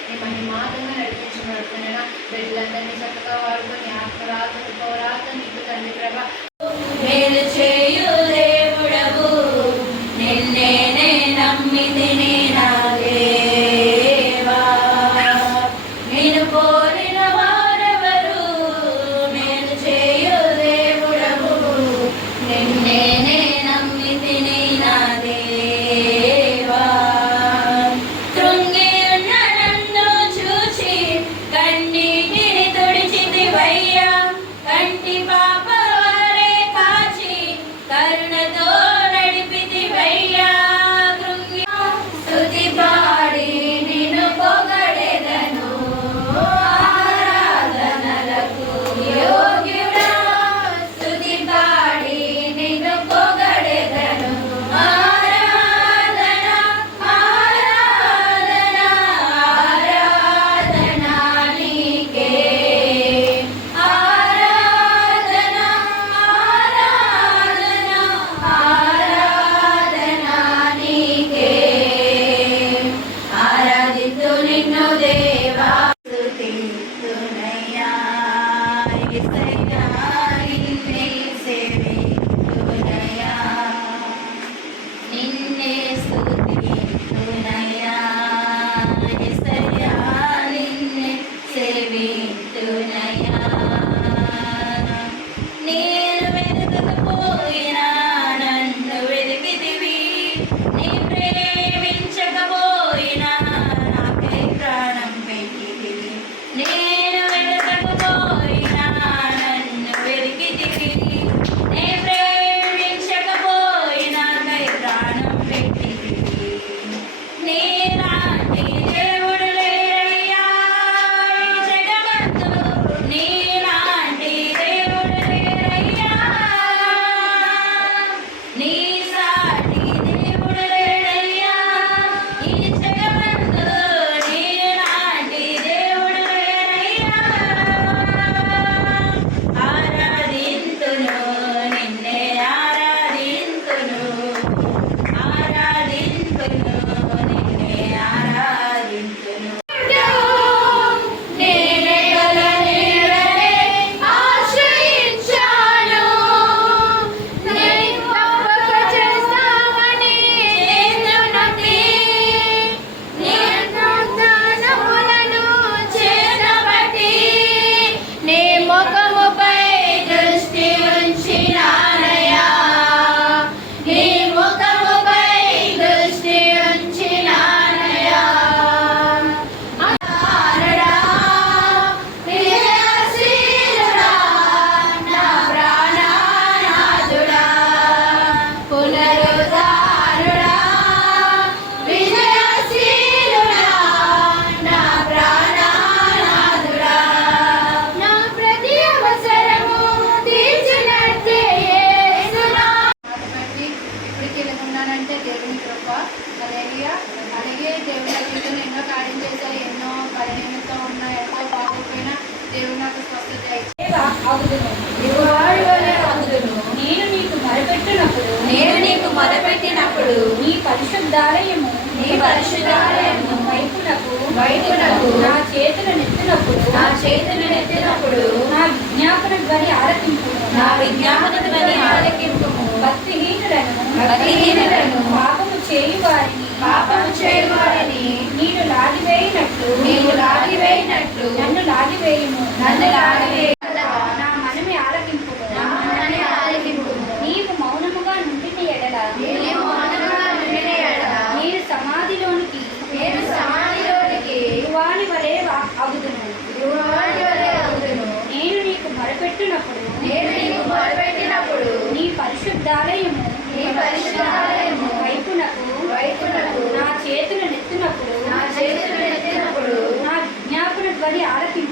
నీ మహిమాతంగా నడిపించుకున్నట్లయినా బిడ్డలందరినీ చక్కగా వాడుకొని ఆత్మరాత్రి పోరాత నీకు తండ్రి ప్రభా మేలు చేయు దేవుడవు నిన్నే నమ్మితిని నా దేవా నిన్ను కోరిన వారెవరు మేలు చేయు దేవుడవు నిన్నే నమ్మితిని నా దేవా కృంగి ఉన్న నన్ను చూచి కన్నీటిని తుడిచితివయ్యా కంటి పాప కరుణతో నడిపితివయ్యా కృంగి స్తుతి పాడి నిన్ను పొగడెదను ఆరాధనలకు యోగ్యుడా స్తుతి పాడి నిన్ను పొగడెదను ఆరాధన ఆరాధన ఆరాధన నీకే నిన్ను దేవా స్తుతిస్తున్నయ్యా యేసయ్యా నిన్నే సేవిస్తున్నయ్యా నిన్నే స్తుతిస్తున్నయ్యా యేసయ్యా నిన్నే సేవిస్తున్నయ్యా నేను వెతకకపోయినా నన్ను వెతికితివి నీ ప్రేమించకపోయినా ప్రాణం పెట్టితివి నేను వెతకకపోయినా నన్ను వెతికితివి నే ప్రేమించకపోయినా కై ప్రాణం పెట్టితివి నీలాంటి దేవుడు లేరయ్యా ఈ జగమందు నీలాంటి దేవుడు లేరయ్యా నీ సాటి దేవుడు లేడయ్యా ఈ జగమందు ఆరాధింతును నిన్నే ఆరాధింతును ఆరాధింతును నిన్నే ఆరాధింతును నేనెగల నీడనే ఆశ్రయించాను నేను తప్పక చేస్తామని చేతునొత్తి నేను దానములను చేతబట్టి నీ ముఖముపై దృష్టి ఉంచినానయ్యా నీ ముఖముపై దృష్టి ఉంచినానయ్యా ఆరాధనా విజయశీలుడా నా ప్రాణనాథుడా పునరుద్ధారుడా విజయశీలుడా నా ప్రాణనాథుడా నా ప్రతి అవసరము తీర్చినట్టే యేసునా బట్టి ఇప్పటికి ఉన్నానంటే దేవుని కృప హల్లెలూయా. అలాగే దేవుని జీవితంలో ఎన్నో కార్యం చేశారు, ఎన్నో పరిణయంతో ఉన్న ఎంతో బాగోపోయినా దేవుడు నాకు స్వస్థత నేను నీకు మొరపెట్టినప్పుడు నీ పరిశుద్ధాలయము వైపునకు నా చేతులు నెత్తినప్పుడు నా విజ్ఞాపన ధ్వని ఆలకింపు భక్తిహీనులను పాపము చేయువారిని నేను లాగివేయినట్లు నన్ను లాగివేయుము నా మనమే ఆలకింపు నీవు మౌనముగా నుండిన ఎడల నేను సమాధిలోనికి యువాని వలె అగుదును నేను నీకు మొరపెట్టినప్పుడు నీ పరిశుద్ధాలయము వైపునకు నా చేతులు నెత్తినప్పుడు నా విజ్ఞాపన ధ్వని ఆలకింపు